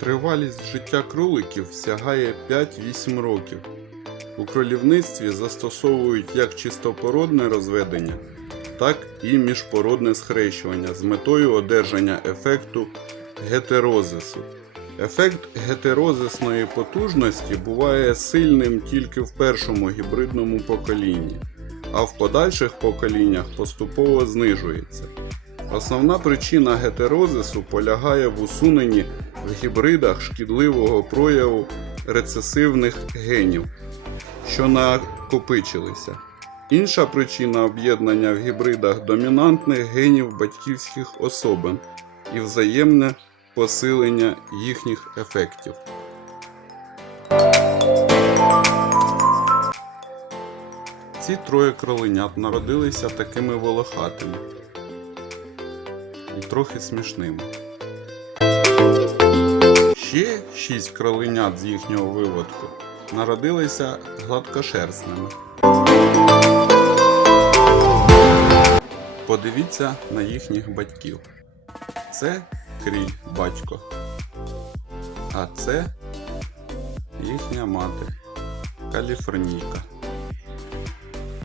Тривалість життя кроликів сягає 5-8 років. У кролівництві застосовують як чистопородне розведення, так і міжпородне схрещування з метою одержання ефекту гетерозису. Ефект гетерозисної потужності буває сильним тільки в першому гібридному поколінні, а в подальших поколіннях поступово знижується. Основна причина гетерозису полягає в усуненні в гібридах шкідливого прояву рецесивних генів, що накопичилися. Інша причина об'єднання в гібридах домінантних генів батьківських особин і взаємне посилення їхніх ефектів. Ці троє кроленят народилися такими волохатими трохи смішними. Ще шість кроленят з їхнього виводку народилися гладкошерстними. Подивіться на їхніх батьків. Це кріль батько. А це їхня мати каліфорнійка.